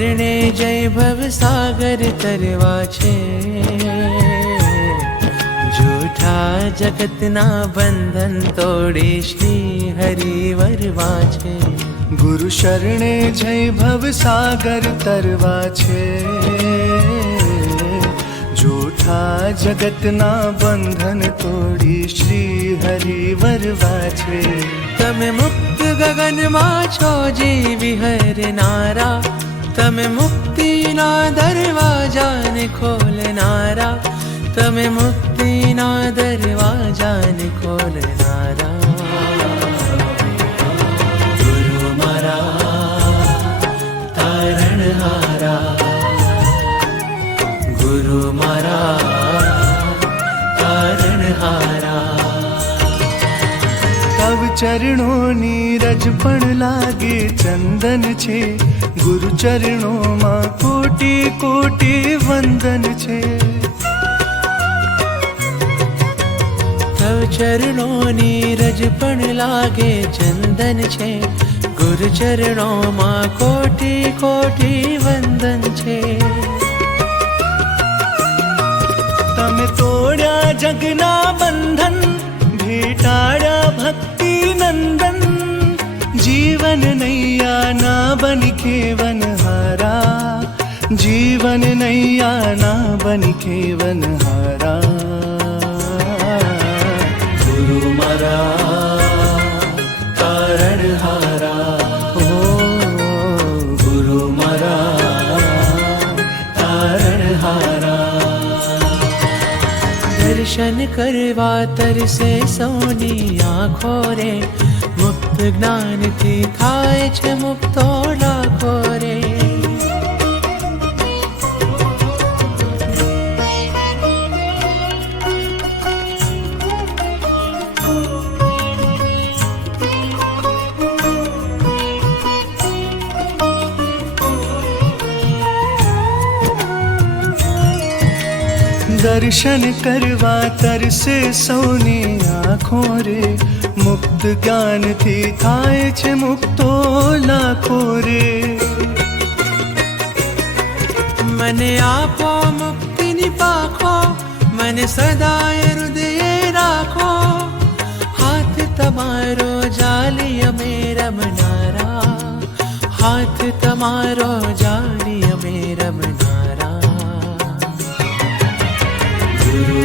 શરણે જય ભવ સાગર તરવા છે, જૂઠા જગતના બંધન તોડી શ્રી હરિ વરવા છે। ગુરુ શરણે જય ભવ સાગર તરવા છે, જૂઠા જગતના બંધન તોડી શ્રી હરિ વરવા છે। તમે મુક્ત ગગનમાં છો જીવી હરનારા, તમે મુક્તિના દરવાજાને ખોલનારા, તમે મુક્તિના દરવાજાને ખોલનારા। ગુરુ મારા તારણહારા, ગુરુ મારા તારણહારા। તવ ચરણોની રજ પણ લાગે ચંદન છે, ગુરુ ચરણોમાં કોટી કોટી વંદન છે। તવ ચરણોની રજ પણ લાગે ચંદન છે, ગુરુ ચરણોમાં કોટી કોટી વંદન છે। તમે તોડ્યા જગના બંધન, ભેટાડ્યા ભક્તિ નંદન, જીવન નૈયા ના બન ખેવન હારા, જીવન નૈયા ના બન ખેવન હારા। ગુરુ મારા તારણહારા, ઓ ગુરુ મારા તારણહારા। દર્શન કરવા તરસે સૌની આંખો રે, મુક્ત જ્ઞાનથી થાય છે મુક્તો લાખો રે। દર્શન કરવા તરસે સૌની આંખો રે, મુક્ત જ્ઞાનથી થાય છે મુક્તો લાખો રે। મને આપો મુક્તિની પાખો, મને સદાય હૃદયે રાખો, હાથ તમારો જાલી અમે રમનારા, હાથ તમારો જાલી અમે રમનારા। ગુરુ